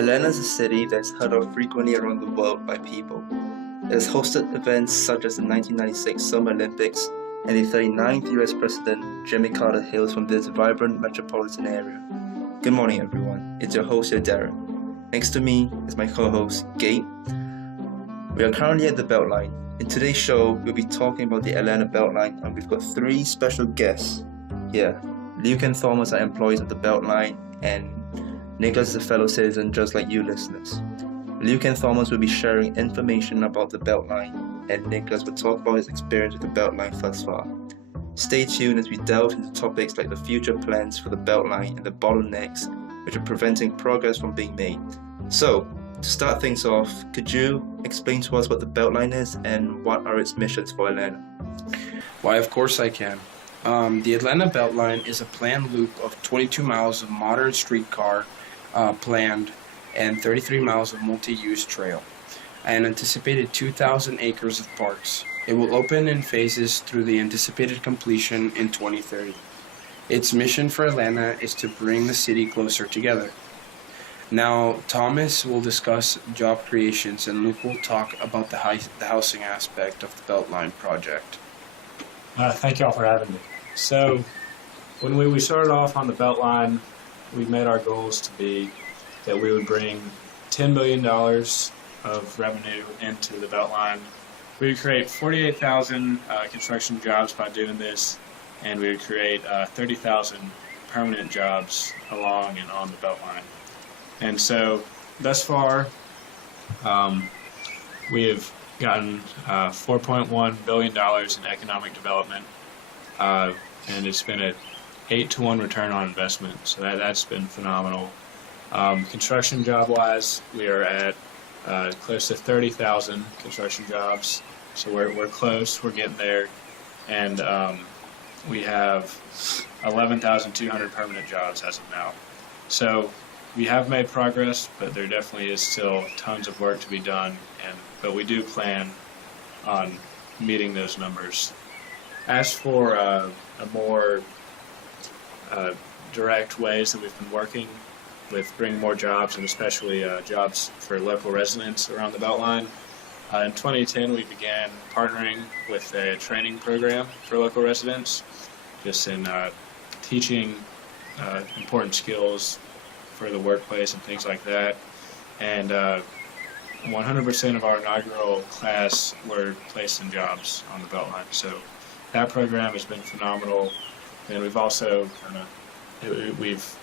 Atlanta is a city that is heard of frequently around the world by people. It has hosted events such as the 1996 Summer Olympics, and the 39th US President Jimmy Carter hails from this vibrant metropolitan area. Good morning, everyone. It's your host here, Darren. Next to me is my co-host, Gabe. We are currently at the Beltline. In today's show, we'll be talking about the Atlanta Beltline, and we've got three special guests here. Luke and Thomas are employees of the Beltline, and Nicholas is a fellow citizen just like you listeners. Luke and Thomas will be sharing information about the Beltline, and Nicholas will talk about his experience with the Beltline thus far. Stay tuned as we delve into topics like the future plans for the Beltline and the bottlenecks which are preventing progress from being made. So, to start things off, could you explain to us what the Beltline is and what are its missions for Atlanta? Why, of course I can. The Atlanta Beltline is a planned loop of 22 miles of modern streetcar planned and 33 miles of multi-use trail, and anticipated 2,000 acres of parks. It will open in phases through the anticipated completion in 2030. Its mission for Atlanta is to bring the city closer together. Now, Thomas will discuss job creations and Luke will talk about the housing aspect of the Beltline project. Thank y'all for having me. So, when we started off on the Beltline, we made our goals to be that we would bring $10 million of revenue into the Beltline. We would create 48,000 construction jobs by doing this, and we would create 30,000 permanent jobs along and on the Beltline. And so, thus far, we have gotten $4.1 billion in economic development, and it's been an 8-to-1 return on investment, so that's been phenomenal. Construction job-wise, we are at close to 30,000 construction jobs, so we're close, we're getting there, and we have 11,200 permanent jobs as of now. So we have made progress, but there definitely is still tons of work to be done, but we do plan on meeting those numbers. As for a more direct ways that we've been working with bringing more jobs, and especially jobs for local residents around the Beltline, in 2010 we began partnering with a training program for local residents, just in teaching important skills for the workplace and things like that. And 100% of our inaugural class were placed in jobs on the Beltline. So that program has been phenomenal. And we've also we've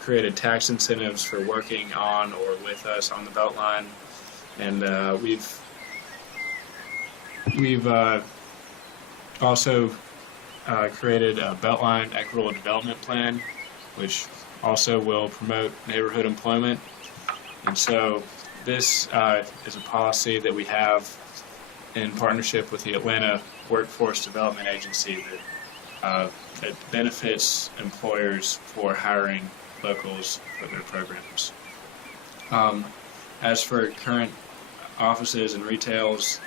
created tax incentives for working on or with us on the Beltline. And we've also created a Beltline Equitable Development Plan, which also will promote neighborhood employment. And so this is a policy that we have in partnership with the Atlanta Workforce Development Agency that benefits employers for hiring locals for their programs. As for current offices and retails,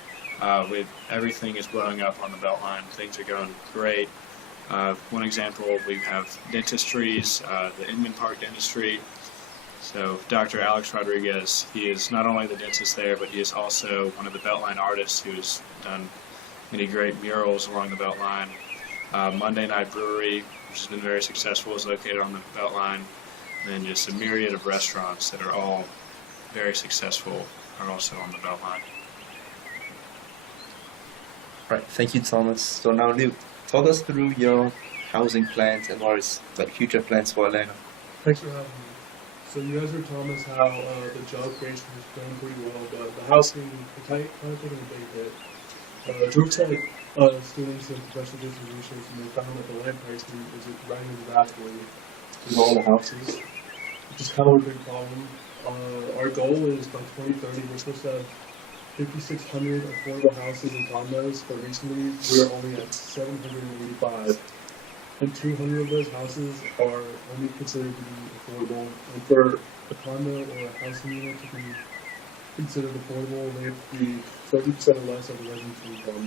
with everything is blowing up on the Beltline. Things are going great. One example, we have dentistries, the Inman Park Dentistry. So Dr. Alex Rodriguez, he is not only the dentist there, but he is also one of the Beltline artists who has done many great murals along the Beltline. Monday Night Brewery, which has been very successful, is located on the Beltline. And then just a myriad of restaurants that are all very successful are also on the Beltline. Right, thank you, Thomas. So now, Luke, talk us through your housing plans and what is future plans for Atlanta. Thanks for having me. So you guys heard Thomas how the job creation is going pretty well, but the housing kind of taking a big hit. George Tech students in professional distributions, and they found that the land pricing is rising rapidly in all the houses, which is kind of a big problem. Our goal is by 2030 we're supposed to have 5,600 affordable houses and condos, but recently we are only at 785. And 200 of those houses are only considered to be affordable. And for a condo or a housing unit to be considered affordable, they have to be 30% or less of the resident's income.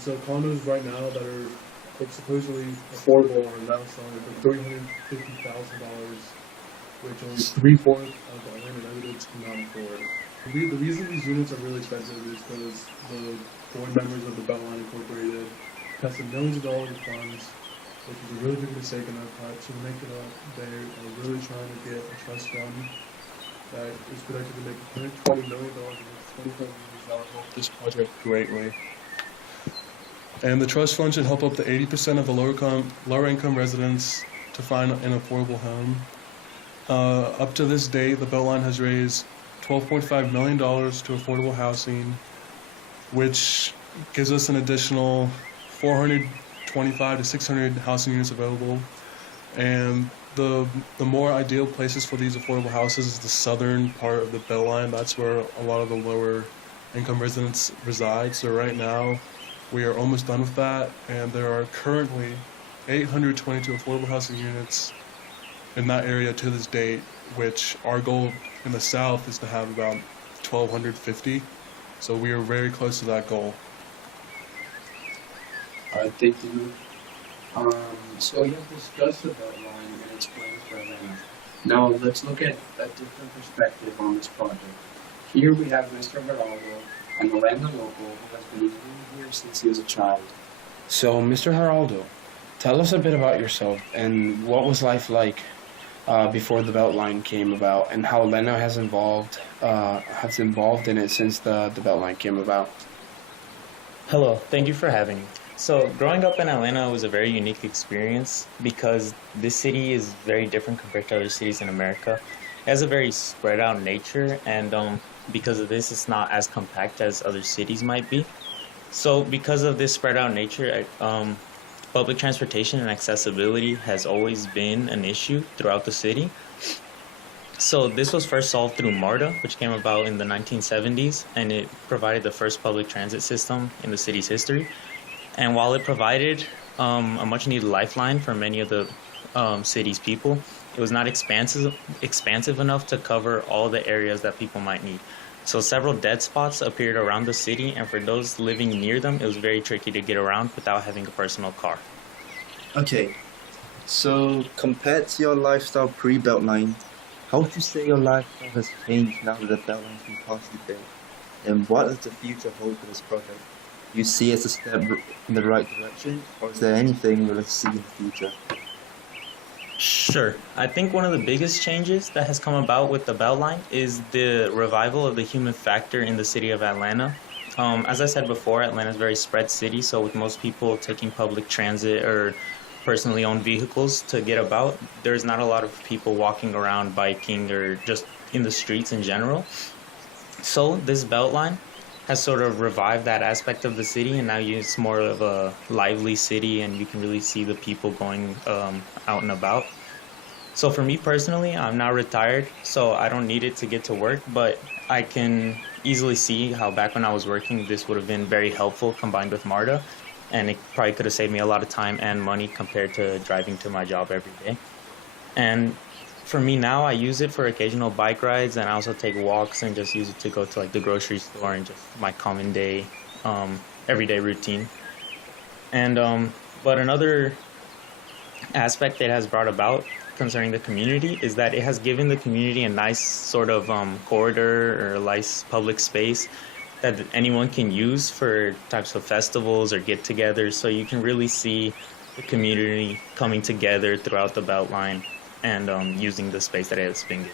So condos right now that are supposedly affordable are now selling for $350,000 which only 3/4 of the Atlanta residents cannot afford. The reason these units are really expensive is because the board members of the Beltline Incorporated invested millions of dollars in funds, which is a really big mistake in our part. So to make it up, they are really trying to get a trust fund that is projected to make $120 million in the next 25 years. That will help this project greatly. And the trust fund should help up to 80% of the lower income residents to find an affordable home. Up to this date, the Beltline has raised $12.5 million to affordable housing, which gives us an additional 425 to 600 housing units available. And the more ideal places for these affordable houses is the southern part of the Beltline. That's where a lot of the lower income residents reside. So right now, we are almost done with that, and there are currently 822 affordable housing units in that area to this date, which our goal in the south is to have about 1,250. So we are very close to that goal. All right, thank you. So you have discussed the Beltline and its plans for Atlanta. Now let's look at a different perspective on this project. Here we have Mr. Geraldo, an Atlanta local who has been living here since he was a child. So, Mr. Geraldo, tell us a bit about yourself and what was life like before the Beltline came about, and how Atlanta has involved in it since the Beltline came about. Hello, thank you for having me. So, growing up in Atlanta was a very unique experience because this city is very different compared to other cities in America. It has a very spread out nature, and because of this, it's not as compact as other cities might be. So, because of this spread out nature, public transportation and accessibility has always been an issue throughout the city. So this was first solved through MARTA, which came about in the 1970s, and it provided the first public transit system in the city's history. And while it provided a much needed lifeline for many of the city's people, it was not expansive enough to cover all the areas that people might need. So several dead spots appeared around the city, and for those living near them, it was very tricky to get around without having a personal car. Okay, so compared to your lifestyle pre-Beltline, how would you say your lifestyle has changed now that the Beltline's been partially built? And what does the future hold for this project? Do you see it as a step in the right direction, or is there anything we'll see in the future? Sure. I think one of the biggest changes that has come about with the Beltline is the revival of the human factor in the city of Atlanta. As I said before, Atlanta is a very spread city, so with most people taking public transit or personally owned vehicles to get about, there's not a lot of people walking around biking or just in the streets in general. So this Beltline has sort of revived that aspect of the city, and now it's more of a lively city, and you can really see the people going out and about. So for me personally, I'm now retired, so I don't need it to get to work, but I can easily see how back when I was working, this would have been very helpful combined with MARTA, and it probably could have saved me a lot of time and money compared to driving to my job every day. And for me now, I use it for occasional bike rides, and I also take walks and just use it to go to like the grocery store and just my common day, everyday routine. And but another aspect it has brought about concerning the community is that it has given the community a nice sort of corridor or a nice public space that anyone can use for types of festivals or get-togethers. So you can really see the community coming together throughout the Beltline and using the space that it has been given.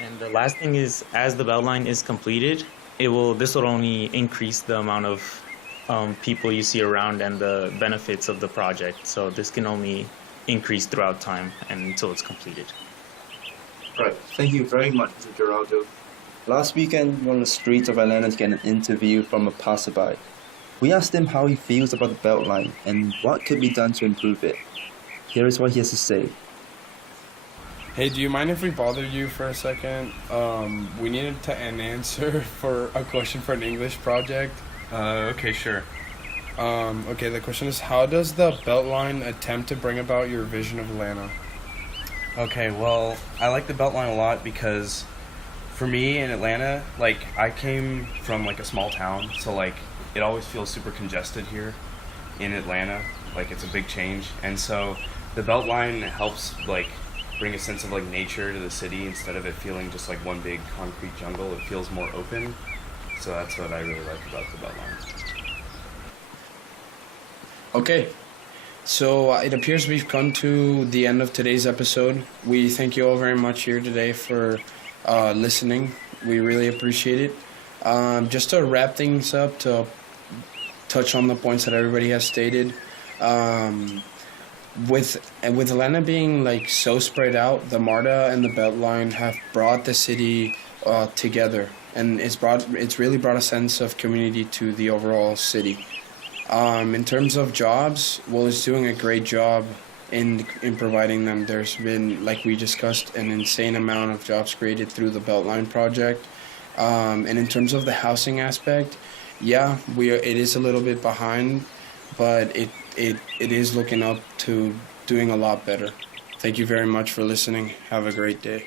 And the last thing is, as the Beltline is completed, this will only increase the amount of people you see around and the benefits of the project. So this can only increase throughout time and until it's completed. Right, thank you very much, Mr. Geraldo. Last weekend, we were on the streets of Atlanta to get an interview from a passerby. We asked him how he feels about the Beltline and what could be done to improve it. Here is what he has to say. Hey, do you mind if we bother you for a second? We needed an answer for a question for an English project. Okay, sure. Okay, the question is, how does the Beltline attempt to bring about your vision of Atlanta? Okay, well, I like the Beltline a lot because for me in Atlanta, like, I came from, like, a small town, so, like, it always feels super congested here in Atlanta. Like, it's a big change. And so the Beltline helps, like, bring a sense of like nature to the city instead of it feeling just like one big concrete jungle. It feels more open. So that's what I really like about the Beltline. Okay, so it appears we've come to the end of today's episode. We thank you all very much here today for listening. We really appreciate it. Just to wrap things up, to touch on the points that everybody has stated, with Atlanta being like so spread out, the MARTA and the Beltline have brought the city together, and it's really brought a sense of community to the overall city. In terms of jobs, it's doing a great job in providing them. There's been, like we discussed, an insane amount of jobs created through the Beltline project. And in terms of the housing aspect, yeah, it is a little bit behind, but it is looking up to doing a lot better. Thank you very much for listening. Have a great day.